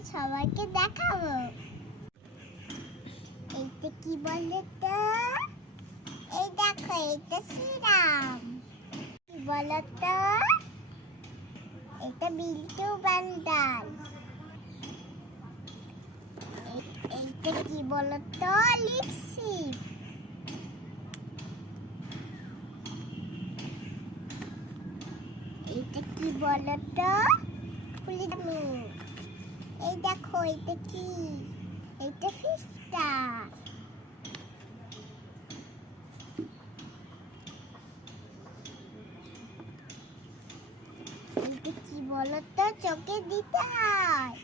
আমি সবাইকে দেখাবো। এইটা কি বলে তো? এই দেখো, এটা শ্রীরাম। কি বলো তো? এটা বিল্টু বান্ডাল। এইটা কি বলো তো? লিপস্টিক। এটা কি বলো তো? ফুলদানি। এই দেখো, এটা কি? এটা ফিস্টা। এটা কি বলো তো? চোখে দিতে হয়।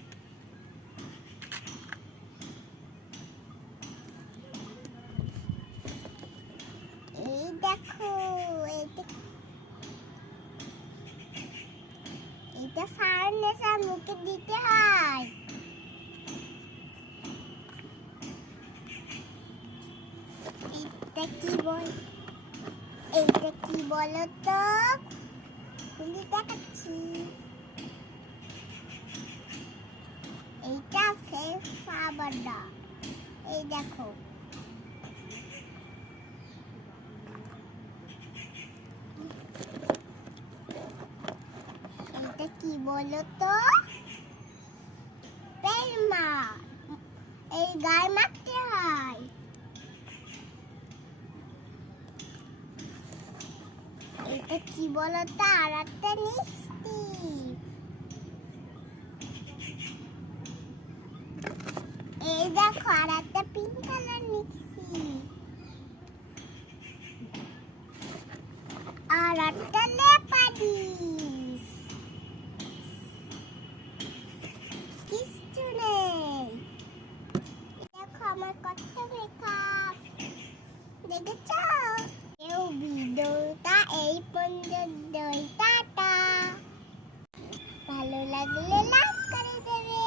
এই দেখো, এটা ফাউন্ডেশন মুখে দিতে হয়। এইটা কি বলো তো? খুলে দেখাচ্ছি। এইটা ফেস সাবানটা। এই দেখো। এটা কি বলো তো? পেলমা। এই গায়ে মাখতে হয়। এটা কি বলো তো? আর একটা মিষ্টি। এই দেখো, আর একটা পিঙ্ক কালার মিষ্টি। আর একটা লেপালিশ। কিচ্ছু নেই। দেখো আমার কত মেকআপ। দেখেছো? এই ভিডিওটা এই পর্যন্তই। টাটা। ভালো লাগলে লাইক করে দেবে,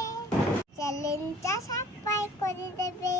চ্যানেলটা সাবস্ক্রাইব করে দেবে।